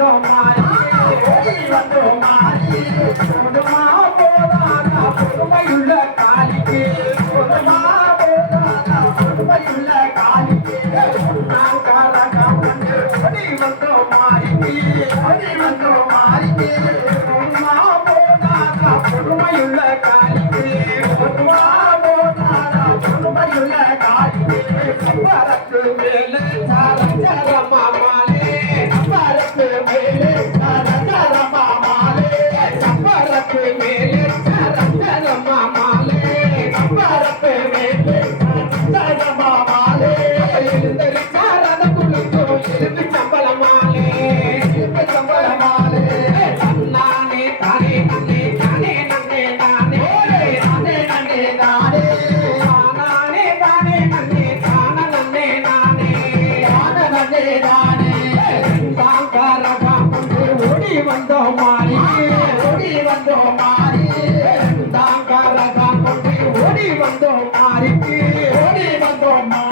வந்தோம் மாறி ஓடி வந்தோம் மாறி போதுமா போதாதா பொறுமையுள்ள காலிக்கு போதுமா போதாதா பொறுமையுள்ள காலிக்கு நாங்காரகா வந்து ஓடி வந்தோம் மாறிக்கு ஓடி வந்தோம் மாறிக்கு போதுமா போதாதா பொறுமையுள்ள காலிக்கு போதுமா போதாதா பொறுமையுள்ள காலிக்கு பரத்து மேலே சரமா மாலே பரத்து மேலே சரமா மாலே பரத்து மேலே சரமா மாலே பரத்து மேலே சரமா மாலே எழுந்தரி சாரத குலுக்கோ எழுந்து சம்பள மாலே எழுந்து சம்பள மாலே நானே தானே நன்னே தானே நன்னே தானே நானே நன்னே தானே நானே தானே நன்னே தானே நன்னே நானே தானே நன்னே தானே தாங்காரகா வந்து ஓடி வந்தோம் மாறி ஓடி வந்தோம் மாறி தாங்காரகா வந்து ஓடி வந்தோம் மாறிக்கு ஓடி வந்தோம் மாறி